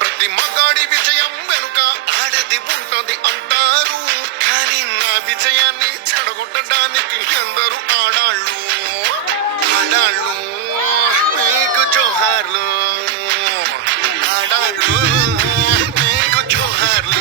ప్రతి మగాడి విజయం వెనుక ఆడది ఉంటది అంటారు, కానీ నా విజయాన్ని చెడగొట్టడానికి ఎందరు ఆడాళ్ళు. ఆడాళ్ళు మీకు జోహార్లు, ఆడాళ్ళు మీకు జోహార్లు.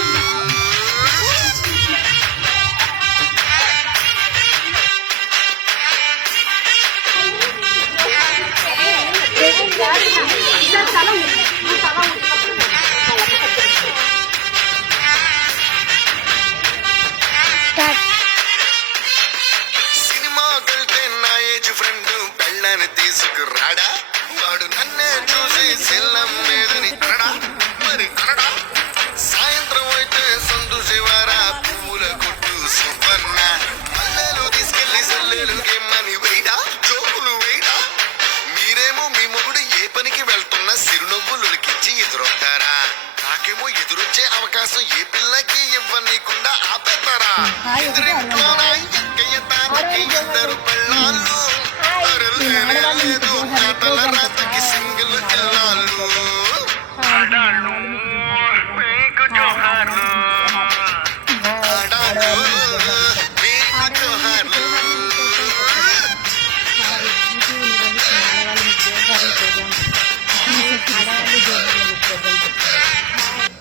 సినిమాకెళ్తే నా ఏజ్ ఫ్రెండ్ పెళ్ళని తీసుకురాడా, వాడు నన్నే చూసి సెల్లం లేదని అనడా, మరి అనడా. సాయంత్రం అయితే సందు శివారా పువ్వుల కొట్టు సుబ్బన్న, మల్లెలు తీసుకెళ్లి సెల్లెలు గేమ్మని వేయడా, జోకులు వేయడా. మీరేమో మీ మొగుడు ఏ పనికి వెళ్తున్నా సిరునవ్వులకిచ్చి ఎదురొస్తారా, నాకేమో ఎదురొచ్చే అవకాశం ఏ పిల్లకి ఇవ్వనీకుండా ఆపేస్తారా. ఎదురింట్లోనా ఎక్కయ్యతానికి ఇద్దరు పెళ్ళాళ్ళు, లేదు తల రాతకి సింగిల్ ఇల్లాళ్ళు. ఆడాళ్ళు మీకు జోహార్లు, ఆడాళ్ళు మీకు జోహార్లు.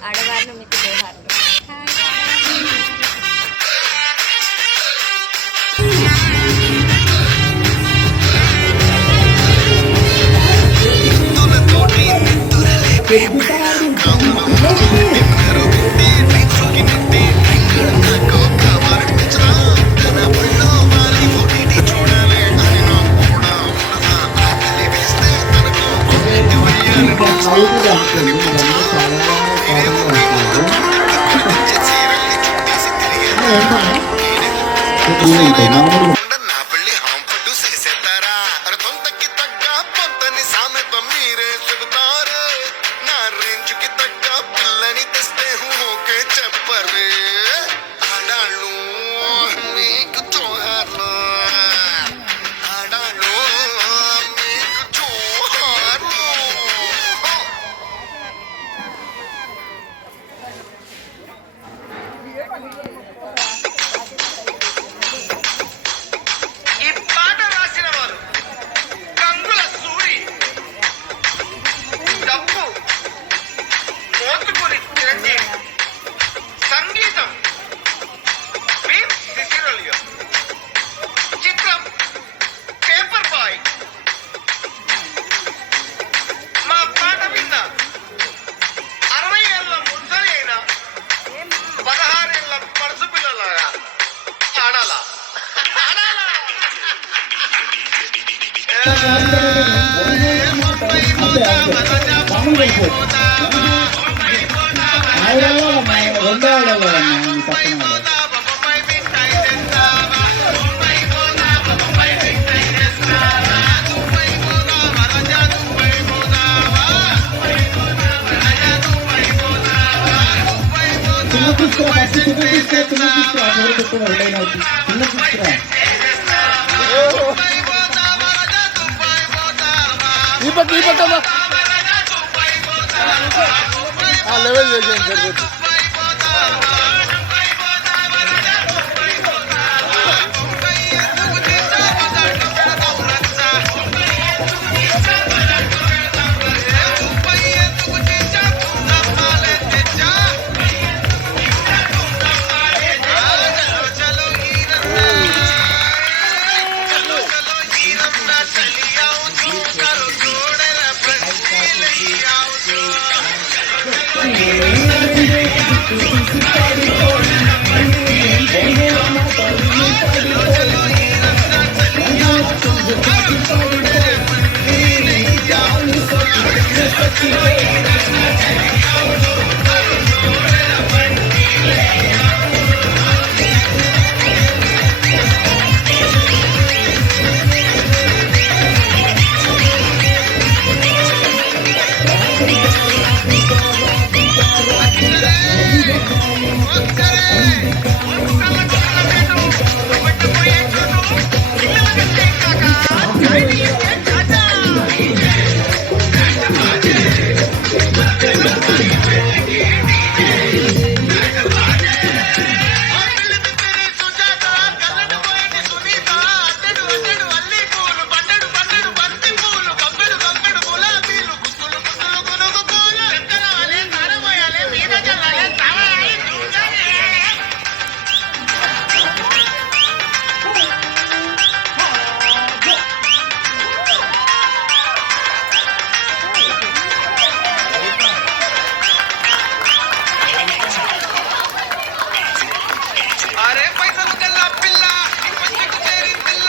ఆడవాళ్ళు మీకు జోహార్లు. నా పెళ్లి హాంపట్టు చేసేస్తారా, తొంతకి తగ్గ పొంతని సామెత మీరే చెబుతారు. నా రేంజ్కి తగ్గ పిల్లని తెస్తే ఓకే చెప్పరే. ఆడాళ్ళు మీకు జోహార్లు, ఆడాళ్ళు మీకు జోహార్లు. ఈ పాట రాసిన వారు గంగుల సూరి, డప్పు మోతుకూరి చిరంజీవి, సంగీతం బీప్ సిసిరోలియో, చిత్రం పేపర్ బాయ్. మా పాట విన్న 60 ఏళ్ళ ముసలి అయిన 16 ఏళ్ళ పడుసు పిల్లలాగా ఆడాలా ఆడాలా. ఈ పక్క లెవెల్ చేసేయండి సరిపోతుంది. Thank you. అరే పైసలు కల్లా పిల్ల ఇంకొంచెం చేరి పిల్ల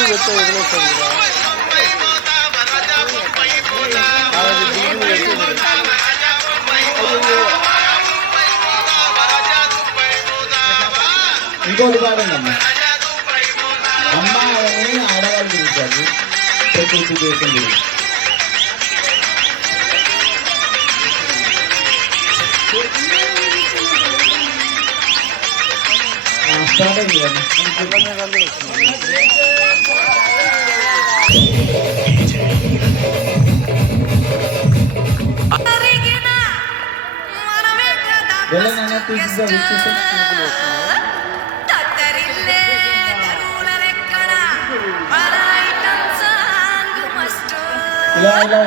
పెట్టే వదిలేస్తాను ఇంకోటి పాడండి అమ్మ అమ్మ అవన్నీ ఆడవాళ్ళు గురించాలి ప్రకృతి దేశం గురించి స్టార్ట్ అయ్యింది వెళ్ళనా తీసుకుంటా ఇలా ఇలా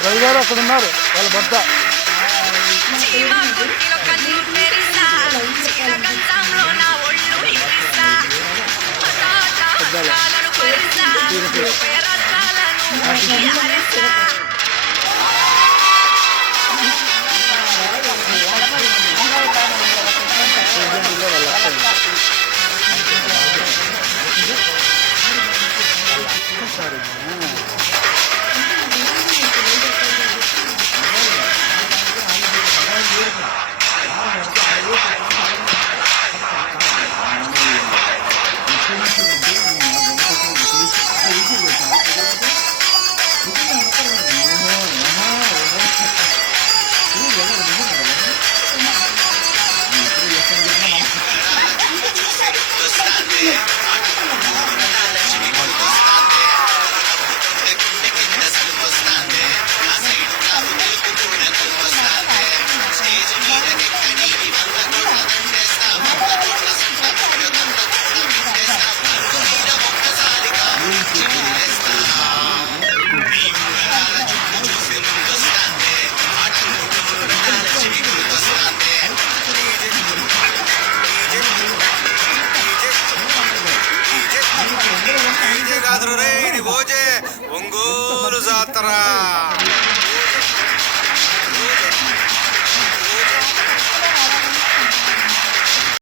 రవి గారు అక్కడ ఉన్నారు వాళ్ళ భర్త ఒంగోలు